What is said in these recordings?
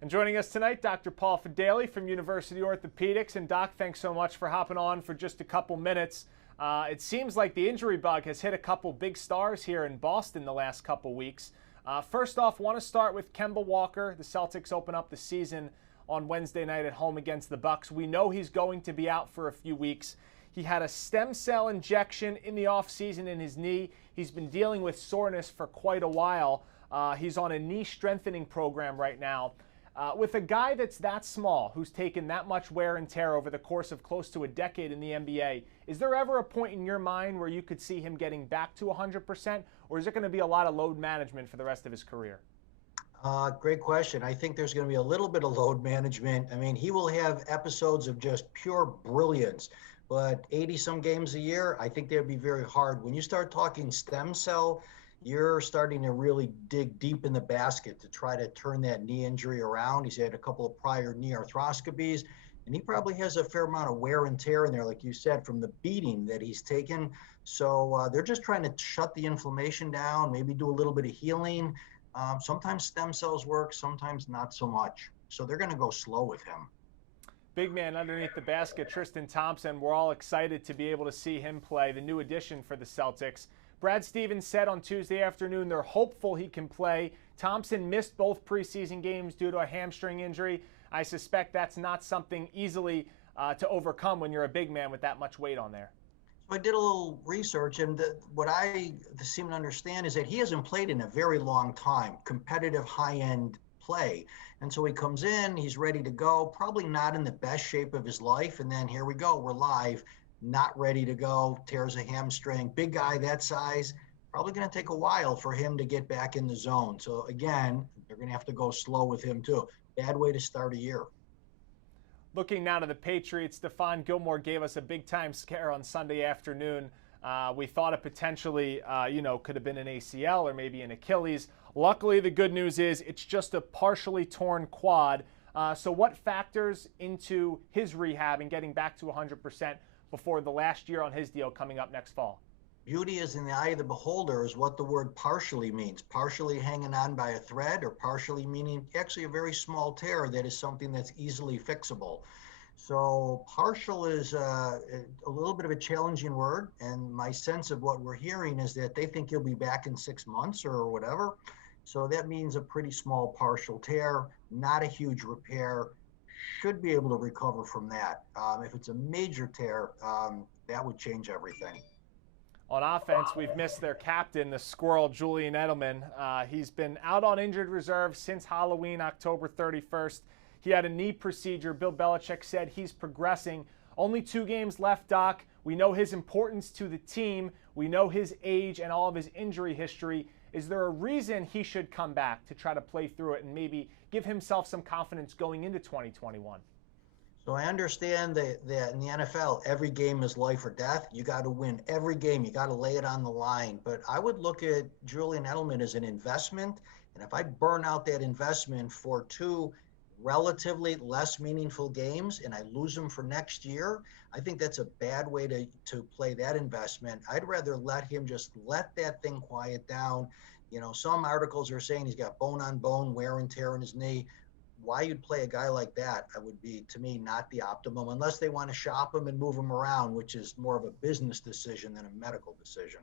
And joining us tonight, Dr. Paul Fadele from University Orthopedics. And Doc, thanks so much for hopping on for just a couple minutes. It seems like the injury bug has hit a couple big stars here in Boston the last couple weeks. First off, want to start with Kemba Walker. The Celtics open up the season on Wednesday night at home against the Bucks. We know he's going to be out for a few weeks. He had a stem cell injection in the offseason in his knee. He's been dealing with soreness for quite a while. He's on a knee strengthening program right now. With a guy that's that small, who's taken that much wear and tear over the course of close to a decade in the NBA, is there ever a point in your mind where you could see him getting back to 100%, or is it going to be a lot of load management for the rest of his career? Great question. I think there's going to be a little bit of load management. I mean, he will have episodes of just pure brilliance, but 80-some games a year, I think that would be very hard. When you start talking stem cell, you're starting to really dig deep in the basket to try to turn that knee injury around. He's had a couple of prior knee arthroscopies, and he probably has a fair amount of wear and tear in there, like you said, from the beating that he's taken. So they're just trying to shut the inflammation down, maybe do a little bit of healing. Sometimes stem cells work, sometimes not so much. So they're going to go slow with him. Big man underneath the basket, Tristan Thompson. We're all excited to be able to see him play, the new addition for the Celtics. Brad Stevens said on Tuesday afternoon they're hopeful he can play. Thompson missed both preseason games due to a hamstring injury. I suspect that's not something easily to overcome when you're a big man with that much weight on there. So I did a little research, and what I seem to understand is that he hasn't played in a very long time, competitive high-end play. And so he comes in, he's ready to go, probably not in the best shape of his life, and then here we go, we're live. Not ready to go, tears a hamstring. Big guy that size, probably going to take a while for him to get back in the zone. So again, they're going to have to go slow with him too. Bad way to start a year. Looking now to the Patriots, Stephon Gilmore gave us a big-time scare on Sunday afternoon. We thought it potentially, could have been an ACL or maybe an Achilles. Luckily, the good news is it's just a partially torn quad. So what factors into his rehab and getting back to 100% before the last year on his deal coming up next fall? Beauty is in the eye of the beholder is what the word partially means. Partially hanging on by a thread, or partially meaning actually a very small tear that is something that's easily fixable. So partial is a little bit of a challenging word, and my sense of what we're hearing is that they think he'll be back in 6 months or whatever. So that means a pretty small partial tear, not a huge repair. Should be able to recover from that. If it's a major tear, that would change everything. On offense, we've missed their captain, the squirrel, Julian Edelman. He's been out on injured reserve since Halloween, October 31st. He had a knee procedure. Bill Belichick said he's progressing. Only 2 games left, Doc. We know his importance to the team. We know his age and all of his injury history. Is there a reason he should come back to try to play through it and maybe give himself some confidence going into 2021? So I understand that in the NFL, every game is life or death. You got to win every game. You got to lay it on the line. But I would look at Julian Edelman as an investment. And if I burn out that investment for 2 relatively less meaningful games and I lose them for next year, I think that's a bad way to play that investment. I'd rather let him just let that thing quiet down. You know, some articles are saying he's got bone on bone wear and tear in his knee. Why you'd play a guy like that, I would be, to me, not the optimum, unless they want to shop him and move him around, which is more of a business decision than a medical decision.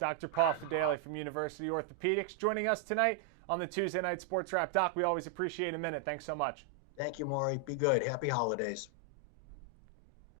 Dr. Paul Fadale from University Orthopedics joining us tonight on the Tuesday Night Sports Wrap. Doc, we always appreciate a minute. Thanks so much. Thank you, Maury. Be good. Happy holidays.